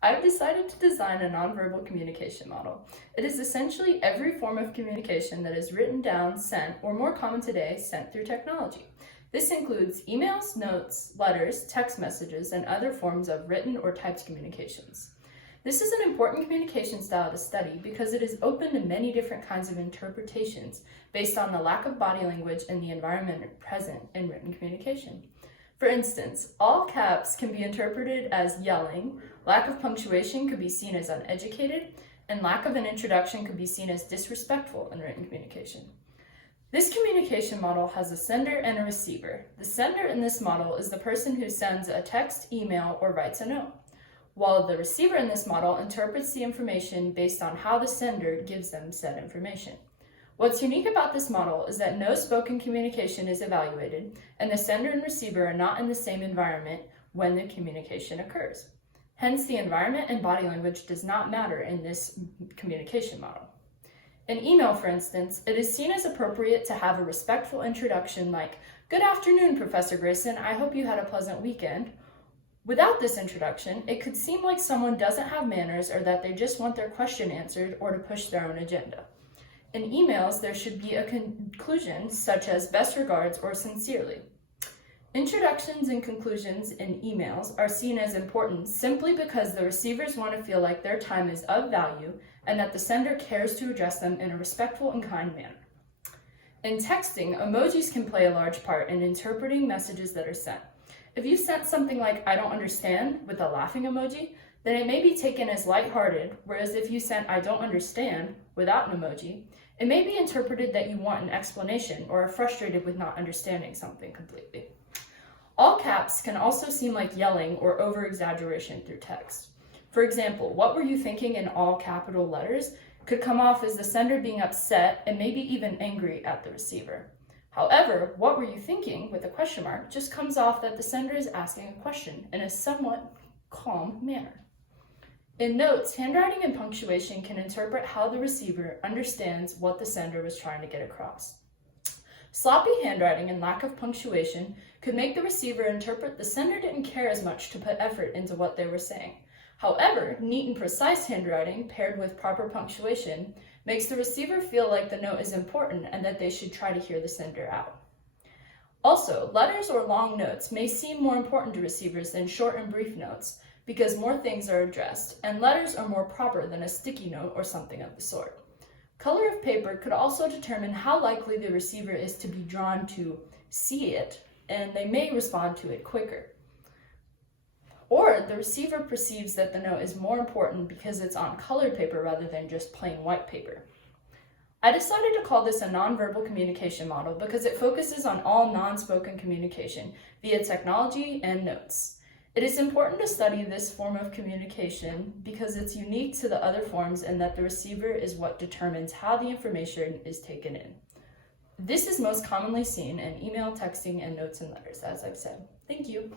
I've decided to design a nonverbal communication model. It is essentially every form of communication that is written down, sent, or more common today, sent through technology. This includes emails, notes, letters, text messages, and other forms of written or typed communications. This is an important communication style to study because it is open to many different kinds of interpretations based on the lack of body language and the environment present in written communication. For instance, all caps can be interpreted as yelling, lack of punctuation could be seen as uneducated, and lack of an introduction could be seen as disrespectful in written communication. This communication model has a sender and a receiver. The sender in this model is the person who sends a text, email, or writes a note, while the receiver in this model interprets the information based on how the sender gives them said information. What's unique about this model is that no spoken communication is evaluated, and the sender and receiver are not in the same environment when the communication occurs. Hence, the environment and body language does not matter in this communication model. In email, for instance, it is seen as appropriate to have a respectful introduction like, "Good afternoon, Professor Grayson. I hope you had a pleasant weekend." Without this introduction, it could seem like someone doesn't have manners or that they just want their question answered or to push their own agenda. In emails, there should be a conclusion such as "best regards" or "sincerely." Introductions and conclusions in emails are seen as important simply because the receivers want to feel like their time is of value and that the sender cares to address them in a respectful and kind manner. In texting, emojis can play a large part in interpreting messages that are sent. If you sent something like "I don't understand" with a laughing emoji, then it may be taken as lighthearted, whereas if you sent "I don't understand" without an emoji, it may be interpreted that you want an explanation or are frustrated with not understanding something completely. All caps can also seem like yelling or over-exaggeration through text. For example, "What were you thinking" in all capital letters could come off as the sender being upset and maybe even angry at the receiver. However, "What were you thinking" with a question mark just comes off that the sender is asking a question in a somewhat calm manner. In notes, handwriting and punctuation can interpret how the receiver understands what the sender was trying to get across. Sloppy handwriting and lack of punctuation could make the receiver interpret the sender didn't care as much to put effort into what they were saying. However, neat and precise handwriting paired with proper punctuation makes the receiver feel like the note is important and that they should try to hear the sender out. Also, letters or long notes may seem more important to receivers than short and brief notes because more things are addressed, and letters are more proper than a sticky note or something of the sort. Color of paper could also determine how likely the receiver is to be drawn to see it, and they may respond to it quicker. Or the receiver perceives that the note is more important because it's on colored paper rather than just plain white paper. I decided to call this a nonverbal communication model because it focuses on all non-spoken communication via technology and notes. It is important to study this form of communication because it's unique to the other forms and that the receiver is what determines how the information is taken in. This is most commonly seen in email, texting, and notes and letters, as I've said. Thank you.